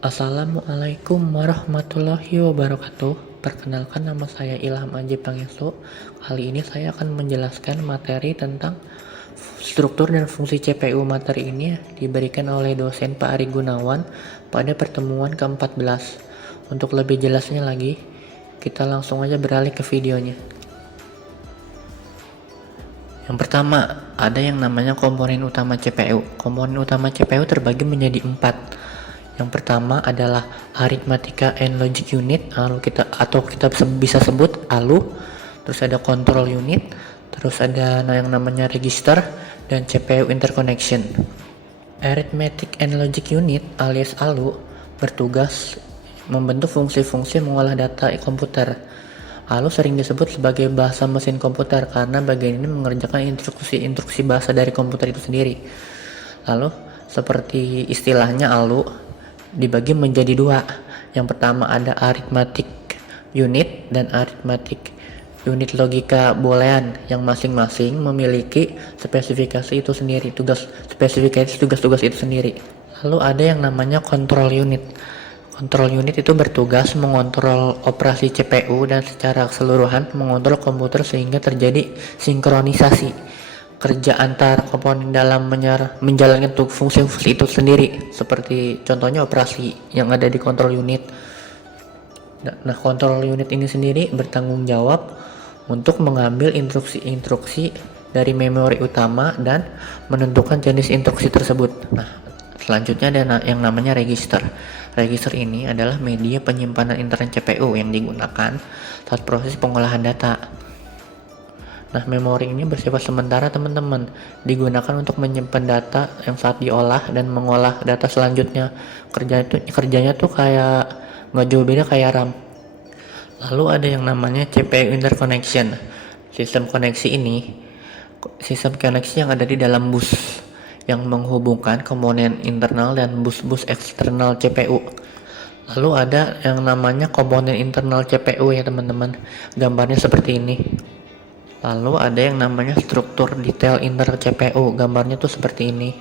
Assalamualaikum warahmatullahi wabarakatuh. Perkenalkan, nama saya Ilham Aji Pangestu. Kali ini saya akan menjelaskan materi tentang struktur dan fungsi CPU. Materi ini diberikan oleh dosen Pak Ari Gunawan pada pertemuan ke-14. Untuk lebih jelasnya lagi, kita langsung aja beralih ke videonya. Yang pertama, ada yang namanya komponen utama CPU. Komponen utama CPU terbagi menjadi 4. Yang pertama adalah Arithmetic and Logic Unit, kita bisa sebut ALU. Terus ada Control Unit, terus ada yang namanya Register, dan CPU Interconnection. Arithmetic and Logic Unit alias ALU bertugas membentuk fungsi-fungsi mengolah data komputer. ALU sering disebut sebagai bahasa mesin komputer karena bagian ini mengerjakan instruksi bahasa dari komputer itu sendiri. Lalu, seperti istilahnya, ALU dibagi menjadi 2. Yang pertama ada Arithmetic Unit dan Arithmetic Unit Logika Boolean, yang masing-masing memiliki spesifikasi itu sendiri, tugas-tugas itu sendiri. Lalu ada yang namanya Control Unit. Control Unit itu bertugas mengontrol operasi CPU dan secara keseluruhan mengontrol komputer sehingga terjadi sinkronisasi kerja antar komponen dalam menjalankan fungsi-fungsi itu sendiri, seperti contohnya operasi yang ada di control unit. Nah, control unit ini sendiri bertanggung jawab untuk mengambil instruksi-instruksi dari memori utama dan menentukan jenis instruksi tersebut. Nah, selanjutnya ada yang namanya register. Register ini adalah media penyimpanan internal CPU yang digunakan saat proses pengolahan data. Nah, memori ini bersifat sementara, teman-teman, digunakan untuk menyimpan data yang saat diolah dan mengolah data selanjutnya. Kerjanya tuh kayak nggak jauh beda kayak RAM. Lalu ada yang namanya CPU Interconnection. Sistem koneksi yang ada di dalam bus yang menghubungkan komponen internal dan bus-bus eksternal CPU. Lalu ada yang namanya komponen internal CPU ya, teman-teman. Gambarnya seperti ini. Lalu ada yang namanya struktur detail inter CPU, gambarnya tuh seperti ini.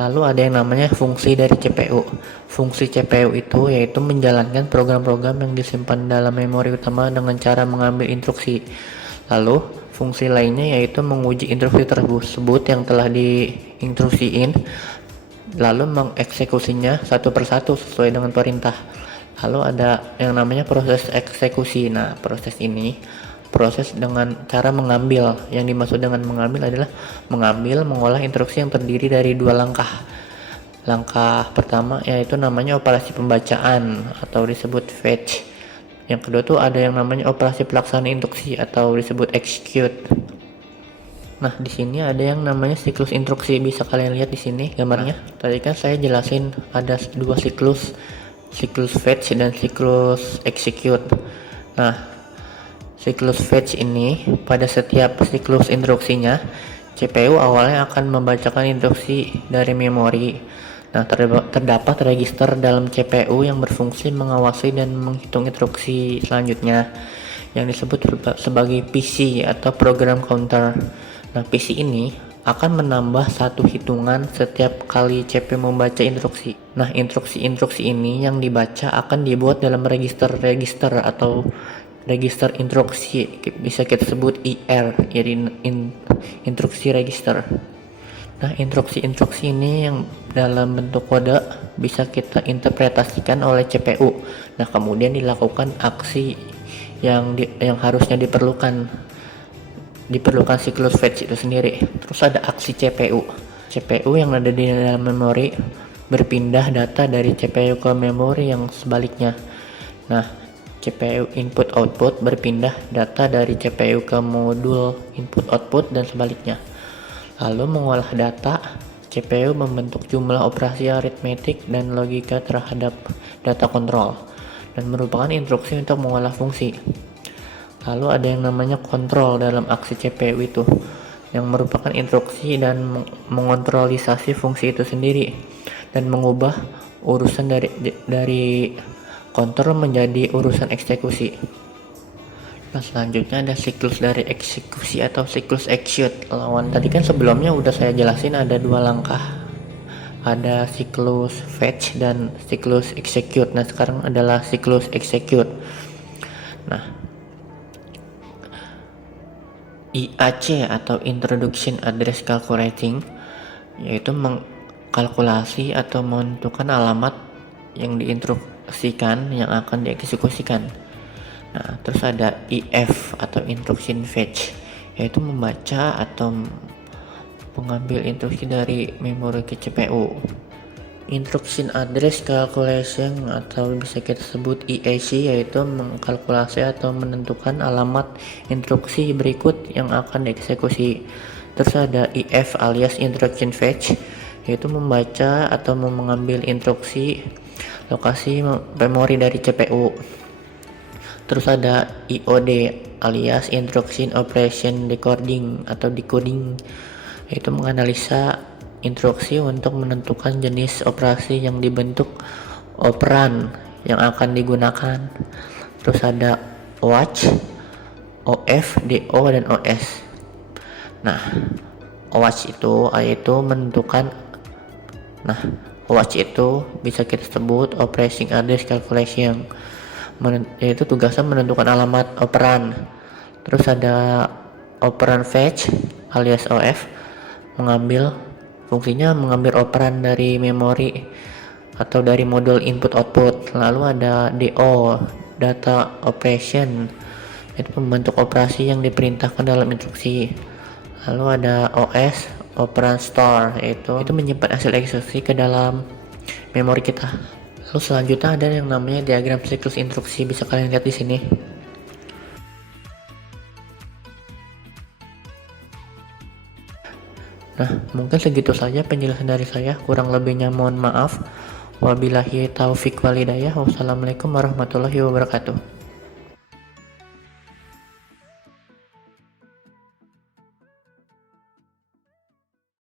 Lalu ada yang namanya fungsi dari CPU. Fungsi CPU itu yaitu menjalankan program-program yang disimpan dalam memori utama dengan cara mengambil instruksi. Lalu fungsi lainnya yaitu menguji instruksi tersebut yang telah diinstruksiin, lalu mengeksekusinya satu persatu sesuai dengan perintah. Lalu ada yang namanya proses eksekusi. Nah, proses dengan cara mengambil. Yang dimaksud dengan mengambil adalah mengolah instruksi yang terdiri dari 2 langkah. Langkah pertama yaitu namanya operasi pembacaan atau disebut fetch. Yang kedua tuh ada yang namanya operasi pelaksana instruksi atau disebut execute. Nah, di sini ada yang namanya siklus instruksi, bisa kalian lihat di sini gambarnya. Tadi kan saya jelasin ada 2 siklus fetch dan siklus execute. Nah, siklus fetch ini pada setiap siklus instruksinya, CPU awalnya akan membacakan instruksi dari memori. Nah, terdapat register dalam CPU yang berfungsi mengawasi dan menghitung instruksi selanjutnya, yang disebut sebagai PC atau program counter. Nah, PC ini akan menambah satu hitungan setiap kali CPU membaca instruksi. Nah, instruksi-instruksi ini yang dibaca akan dibuat dalam register atau register instruksi, bisa kita sebut IR, jadi instruksi register. Nah, instruksi ini yang dalam bentuk kode bisa kita interpretasikan oleh CPU. Nah, kemudian dilakukan aksi yang harusnya diperlukan siklus fetch itu sendiri. Terus ada aksi CPU yang ada di dalam memori berpindah data dari CPU ke memori yang sebaliknya. Nah, CPU input output berpindah data dari CPU ke modul input output dan sebaliknya. Lalu mengolah data, CPU membentuk jumlah operasi aritmetik dan logika terhadap data kontrol dan merupakan instruksi untuk mengolah fungsi. Lalu ada yang namanya kontrol dalam aksi CPU itu, yang merupakan instruksi dan mengontrolisasi fungsi itu sendiri dan mengubah urusan dari kontrol menjadi urusan eksekusi. Nah, selanjutnya ada siklus dari eksekusi atau siklus execute. Lawan tadi kan sebelumnya udah saya jelasin ada 2 langkah. ada siklus fetch dan siklus execute. Nah, sekarang adalah siklus execute. Nah, IAC atau Introduction Address Calculating yaitu mengkalkulasi atau menentukan alamat yang diinstruksikan yang akan dieksekusikan. Nah, terus ada IF atau Instruction Fetch yaitu membaca atau mengambil instruksi dari memori ke CPU. Instruction Address Calculation atau bisa kita sebut IAC yaitu mengkalkulasi atau menentukan alamat instruksi berikut yang akan dieksekusi. Terus ada IF alias Instruction Fetch yaitu membaca atau mengambil instruksi lokasi memori dari CPU. Terus ada IOD alias Instruction Operation Decoding atau Decoding yaitu menganalisa instruksi untuk menentukan jenis operasi yang dibentuk operan yang akan digunakan. Terus ada watch, OF, DO, dan OS. Nah, watch itu menentukan. Nah, watch itu bisa kita sebut Operating Address Calculation, yaitu tugasnya menentukan alamat operan. Terus ada operan fetch alias OF, fungsinya mengambil operan dari memori atau dari modul input output. Lalu ada DO, data operation, itu membentuk operasi yang diperintahkan dalam instruksi. Lalu ada OS, operand store, itu menyimpan hasil eksekusi ke dalam memori kita. Lalu selanjutnya ada yang namanya diagram siklus instruksi, bisa kalian lihat di sini. Nah, mungkin segitu saja penjelasan dari saya. Kurang lebihnya mohon maaf. Wabillahi taufik walhidayah. Wassalamualaikum warahmatullahi wabarakatuh.